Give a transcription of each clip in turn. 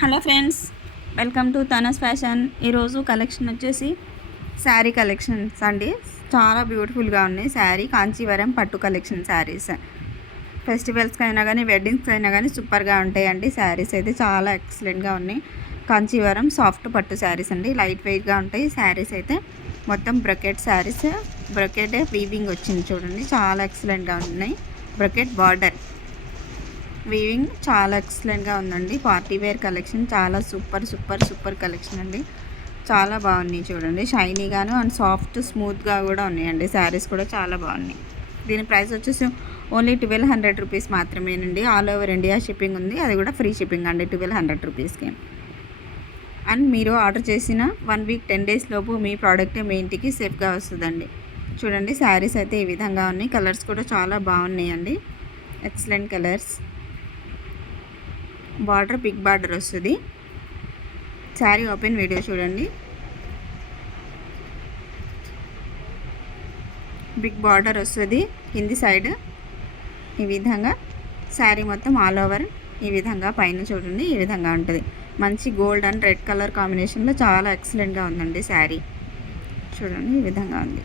Hello friends, welcome to Tanas fashion. ఈరోజు collection వచ్చేసి sari collections అండి. చాలా బ్యూటిఫుల్గా ఉన్నాయి శారీ. కాంచీవరం పట్టు కలెక్షన్ శారీస్. ఫెస్టివల్స్కి అయినా కానీ వెడ్డింగ్స్కి అయినా కానీ సూపర్గా ఉంటాయండి. శారీస్ అయితే చాలా ఎక్సలెంట్గా ఉన్నాయి. కాంచీవరం సాఫ్ట్ పట్టు శారీస్ అండి. లైట్ వెయిట్గా ఉంటాయి శారీస్ అయితే. మొత్తం బ్రకెట్ శారీస్. బ్రకెట్ వీవింగ్ వచ్చింది చూడండి, చాలా ఎక్సలెంట్గా ఉన్నాయి. బ్రకెట్ బార్డర్ వీవింగ్ చాలా ఎక్సలెంట్గా ఉందండి. పార్టీ వేర్ కలెక్షన్ చాలా సూపర్ కలెక్షన్ అండి. చాలా బాగున్నాయి చూడండి. షైనీగాను అండ్ సాఫ్ట్ స్మూత్గా కూడా ఉన్నాయండి. శారీస్ కూడా చాలా బాగున్నాయి. దీని ప్రైస్ వచ్చేసి ఓన్లీ 1200 రూపీస్ మాత్రమేనండి. ఆల్ ఓవర్ ఇండియా షిప్పింగ్ ఉంది, అది కూడా ఫ్రీ షిప్పింగ్ అండి 1200 రూపీస్కి. అండ్ మీరు ఆర్డర్ చేసిన 1 వీక్ 10 డేస్ లోపు మీ ప్రోడక్ట్ మీ ఇంటికి సేఫ్గా వస్తుందండి. చూడండి శారీస్ అయితే ఈ విధంగా ఉన్నాయి. కలర్స్ కూడా చాలా బాగున్నాయండి, excellent colours. Border big border వస్తుంది. శారీ ఓపెన్ వీడియో చూడండి. బిగ్ బార్డర్ వస్తుంది కింది సైడ్ ఈ విధంగా. శారీ మొత్తం ఆల్ ఓవర్ ఈ విధంగా పైన చూడండి ఈ విధంగా ఉంటుంది. మంచి గోల్డ్ అండ్ రెడ్ కలర్ కాంబినేషన్లో చాలా ఎక్సలెంట్గా ఉందండి శారీ. చూడండి ఈ విధంగా ఉంది.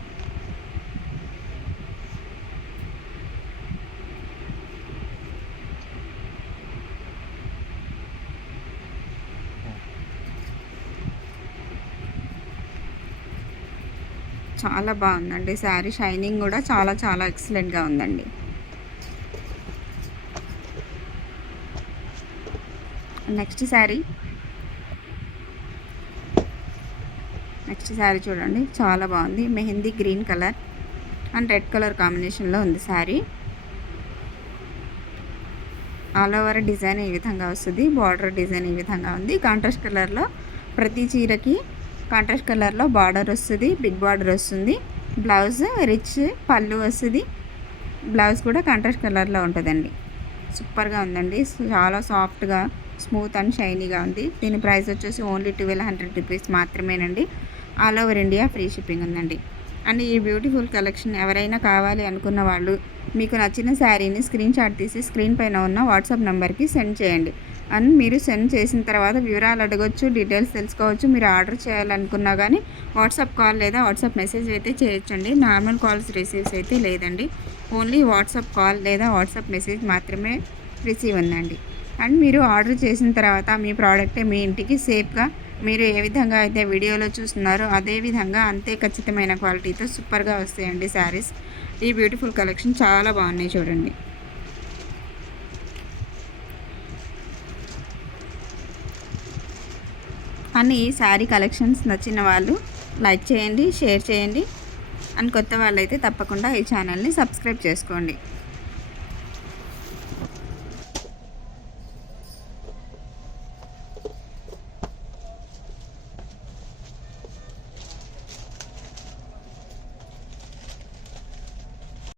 చాలా బాగుందండి శారీ. షైనింగ్ కూడా చాలా ఎక్సలెంట్గా ఉందండి. నెక్స్ట్ శారీ చూడండి, చాలా బాగుంది. Mehndi green colour and red colour కాంబినేషన్లో ఉంది శారీ. ఆల్ ఓవర్ డిజైన్ ఈ విధంగా వస్తుంది. బార్డర్ డిజైన్ ఈ విధంగా ఉంది. కాంట్రాస్ట్ కలర్లో ప్రతి చీరకి కాంట్రాస్ట్ కలర్లో బార్డర్ వస్తుంది, బిగ్ బార్డర్ వస్తుంది. బ్లౌజ్ రిచ్ పళ్ళు వస్తుంది. బ్లౌజ్ కూడా కాంట్రాస్ట్ కలర్లో ఉంటుందండి. సూపర్గా ఉందండి. చాలా సాఫ్ట్గా స్మూత్ అండ్ షైనీగా ఉంది. దీని ప్రైస్ వచ్చేసి ఓన్లీ 1200 రూపీస్ మాత్రమేనండి. All over India free shipping ఉందండి. అండ్ ఈ బ్యూటిఫుల్ కలెక్షన్ ఎవరైనా కావాలి అనుకున్న వాళ్ళు మీకు నచ్చిన శారీని స్క్రీన్ షాట్ తీసి స్క్రీన్ పైన ఉన్న వాట్సాప్ నెంబర్కి సెండ్ చేయండి. అండ్ మీరు సెండ్ చేసిన తర్వాత వివరాలు అడగొచ్చు, డీటెయిల్స్ తెలుసుకోవచ్చు. మీరు ఆర్డర్ చేయాలనుకున్నా కానీ వాట్సాప్ కాల్ లేదా వాట్సాప్ మెసేజ్ అయితే చేయొచ్చండి. నార్మల్ కాల్స్ రిసీవ్స్ అయితే లేదండి. ఓన్లీ వాట్సాప్ కాల్ లేదా వాట్సాప్ మెసేజ్ మాత్రమే రిసీవ్ ఉందండి. అండ్ మీరు ఆర్డర్ చేసిన తర్వాత మీ ప్రోడక్ట్ మీ ఇంటికి సేఫ్గా మీరు ఏ విధంగా అయితే వీడియోలో చూస్తున్నారో అదే విధంగా అంతే ఖచ్చితమైన క్వాలిటీతో సూపర్గా వస్తాయండి శారీస్. ఈ బ్యూటిఫుల్ కలెక్షన్ చాలా బాగున్నాయి చూడండి. అన్ని ఈ శారీ కలెక్షన్స్ నచ్చిన వాళ్ళు లైక్ చేయండి, షేర్ చేయండి. అండ్ కొత్త వాళ్ళైతే తప్పకుండా ఈ ఛానల్ని సబ్స్క్రైబ్ చేసుకోండి.